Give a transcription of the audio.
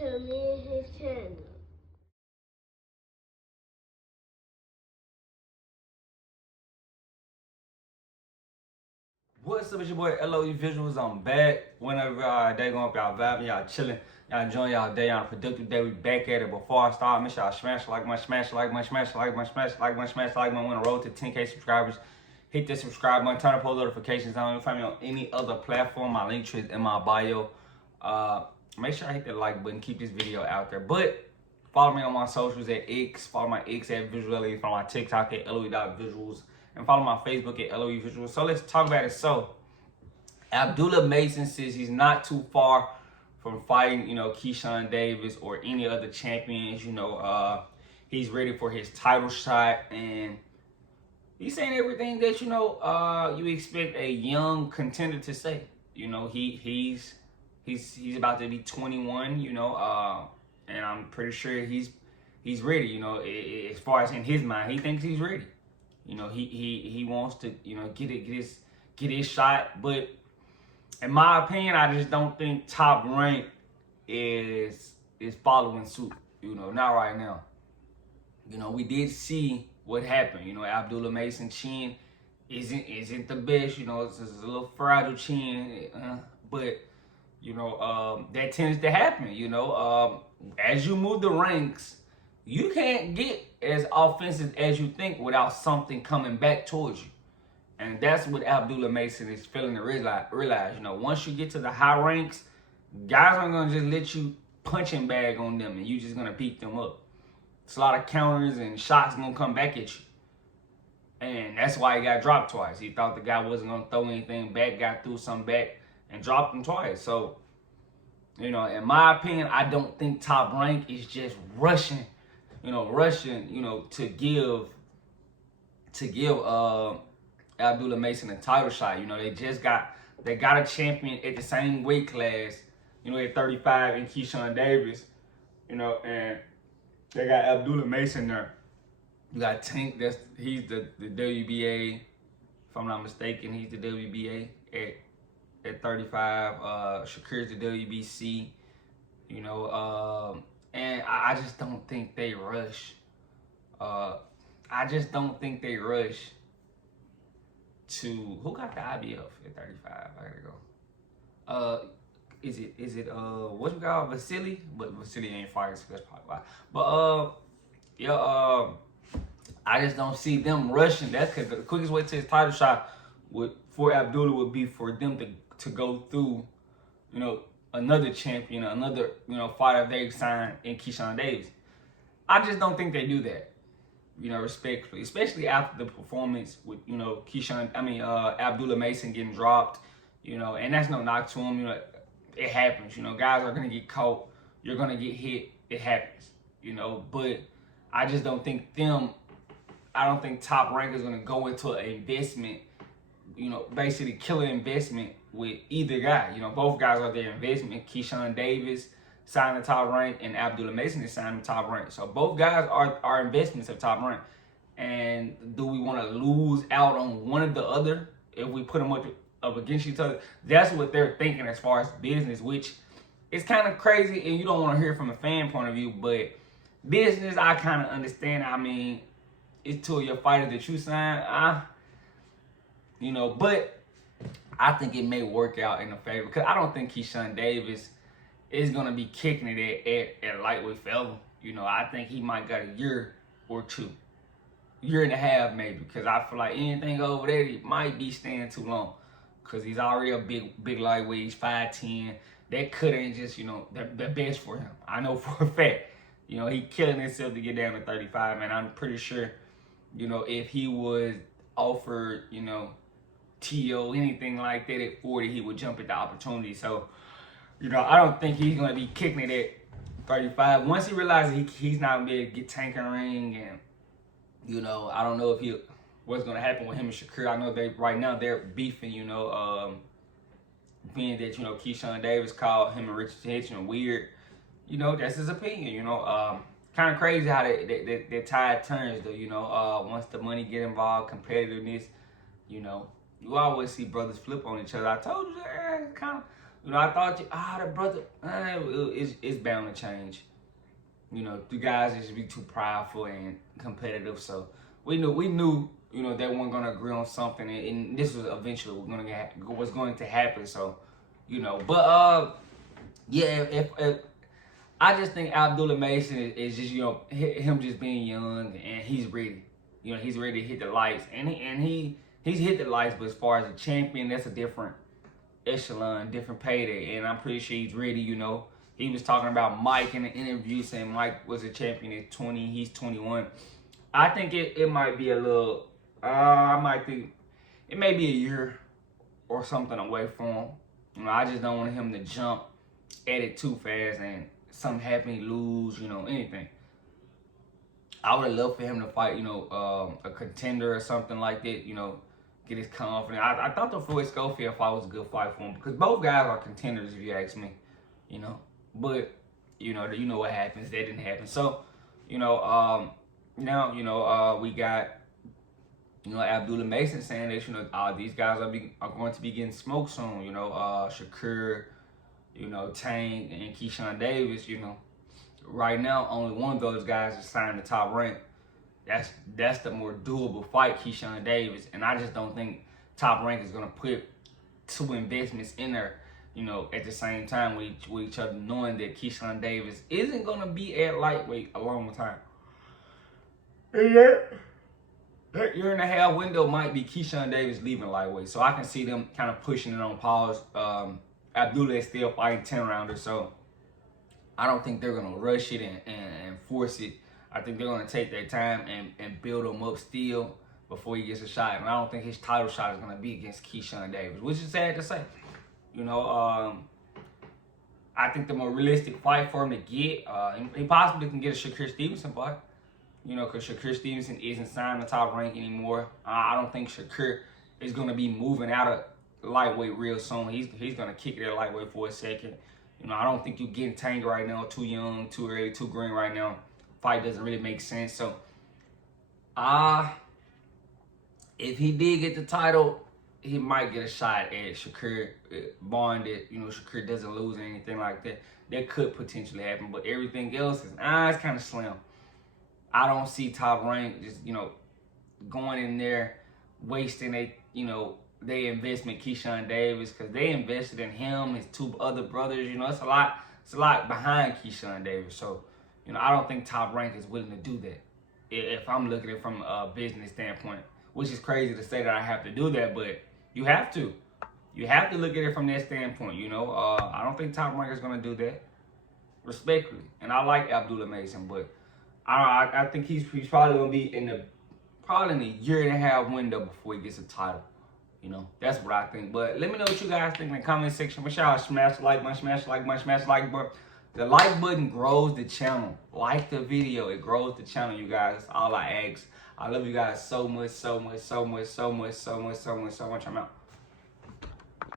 to me and his channel. What's up, it's your boy LOE Visuals. I'm back. Whenever day going up, y'all vibing, y'all chilling, y'all enjoying y'all day on a productive day. We back at it. Before I start, make sure y'all smash like my want to roll to 10K subscribers. Hit the subscribe button, turn on post notifications on. You find me on any other platform. My link tree is in my bio. Make sure I hit the like button. Keep this video out there. But follow me on my socials at X. Follow my X at Visual LOE. Follow my TikTok at LOE.visuals. And follow my Facebook at LOE Visuals. So let's talk about it. So Abdullah Mason says he's not too far from fighting, Keyshawn Davis or any other champions. He's ready for his title shot, and he's saying everything that you expect a young contender to say. He's about to be 21. And I'm pretty sure he's ready. As far as in his mind, he thinks he's ready. He wants to get his shot, but in my opinion, I just don't think Top Rank is following suit. Not right now. We did see what happened. Abdullah Mason chin isn't the best. It's a little fragile chin, but that tends to happen. As you move the ranks, you can't get as offensive as you think without something coming back towards you. And that's what Abdullah Mason is failing to realize. Once you get to the high ranks, guys aren't going to just let you punching bag on them and you're just going to beat them up. It's a lot of counters and shots going to come back at you. And that's why he got dropped twice. He thought the guy wasn't going to throw anything back, got threw something back, and dropped him twice. So, in my opinion, I don't think Top Rank is just rushing to give Abdullah Mason a title shot. They got a champion at the same weight class, at 35 and Keyshawn Davis, and they got Abdullah Mason there. You got Tank, he's the WBA, if I'm not mistaken, he's the WBA at 35. Shakir's the WBC, and I just don't think they rush. To who got the IBF at 35? I gotta go. Is it what you call Vasily? But Vasily ain't fighting, so that's probably why. But I just don't see them rushing. That's because the quickest way to his title shot for Abdullah would be for them to go through, another champion, another fighter they signed in Keyshawn Davis. I just don't think they do that. Respectfully, especially after the performance with, Abdullah Mason getting dropped, and that's no knock to him. It happens. Guys are gonna get caught. You're gonna get hit. It happens. But I just don't think I don't think Top Rank is gonna go into an investment, basically kill an investment with either guy. Both guys are their investment. Keyshawn Davis signed the Top Rank, and Abdullah Mason is signed the Top Rank. So both guys are investments of Top Rank. And do we want to lose out on one or the other if we put them up against each other? That's what they're thinking as far as business, which is kind of crazy, and you don't want to hear from a fan point of view. But business, I kind of understand. I mean, it's two of your fighters that you signed. But I think it may work out in the favor, because I don't think Keyshawn Davis is going to be kicking it at lightweight feather. I think he might got a year or two. Year and a half maybe, because I feel like anything over there, he might be staying too long. Because he's already a big lightweight, he's 5'10". That couldn't just, the best for him. I know for a fact. He killing himself to get down to 35, and I'm pretty sure, if he was offered, TO, anything like that at 40, he would jump at the opportunity. So, I don't think he's going to be kicking it at 35. Once he realizes he's not going to be able to get Tank in the ring, and, I don't know what's going to happen with him and Shakir. I know right now they're beefing, being that, Keyshawn Davis called him and Richard Hitchens weird. That's his opinion, kind of crazy how that tide turns, though, once the money get involved, competitiveness, you always see brothers flip on each other. I told you, kind of You know, I thought the brother, it's bound to change. You know, the guys just be too prideful and competitive. So we knew, you know, they weren't gonna agree on something, and this was eventually was going to happen. So, you know, but yeah, if I just think Abdullah Mason is just, you know, him just being young and he's ready. You know, he's ready to hit the lights, and he's hit the lights. But as far as a champion, that's a different echelon, different payday, and I'm pretty sure he's ready. You know, he was talking about Mike in the interview, saying Mike was a champion at 20, he's 21. I think it might be a little. I might think it may be a year or something away from him. You know, I just don't want him to jump at it too fast and something happen, he lose. You know, anything. I would have loved for him to fight, you know, a contender or something like that, you know, get his confidence. I thought the Floyd Schofield fight was a good fight for him because both guys are contenders, if you ask me, you know. But, you know what happens. That didn't happen. So, you know, now, you know, we got, you know, Abdullah Mason saying that, you know, these guys are going to be getting smoked soon, you know, Shakur, you know, Tank and Keyshawn Davis, you know. Right now, only one of those guys is signed to Top Rank. That's the more doable fight, Keyshawn Davis. And I just don't think Top Rank is going to put two investments in there, you know, at the same time with each other, knowing that Keyshawn Davis isn't going to be at lightweight a long time. And that year and a half window might be Keyshawn Davis leaving lightweight. So I can see them kind of pushing it on pause. Abdullah is still fighting 10-rounders, so I don't think they're going to rush it and force it. I think they're going to take their time and build him up still before he gets a shot. And I don't think his title shot is going to be against Keyshawn Davis, which is sad to say. You know, I think the more realistic fight for him to get, he possibly can get a Shakur Stevenson fight. You know, because Shakur Stevenson isn't signed to Top Rank anymore. I don't think Shakur is going to be moving out of lightweight real soon. He's going to kick it at lightweight for a second. You know, I don't think you're getting Tank right now. Too young, too early, too green right now. Fight doesn't really make sense. So, if he did get the title, he might get a shot at Shakur, barring that, you know, Shakur doesn't lose or anything like that. That could potentially happen. But everything else is, it's kind of slim. I don't see Top Rank just, you know, going in there, wasting their investment, Keyshawn Davis, because they invested in him, his two other brothers. You know, it's a lot behind Keyshawn Davis. So, you know, I don't think Top Rank is willing to do that. If I'm looking at it from a business standpoint, which is crazy to say that I have to do that, but you have to. You have to look at it from that standpoint. You know, I don't think Top Rank is going to do that, respectfully. And I like Abdullah Mason, but I think he's probably going to be in a year and a half window before he gets a title. You know, that's what I think. But let me know what you guys think in the comment section. Make sure y'all smash the like button, smash the like button, smash the like button. The like button grows the channel. Like the video, it grows the channel, you guys. That's all I ask. I love you guys so much, so much, so much, so much, so much, so much, so much. I'm out.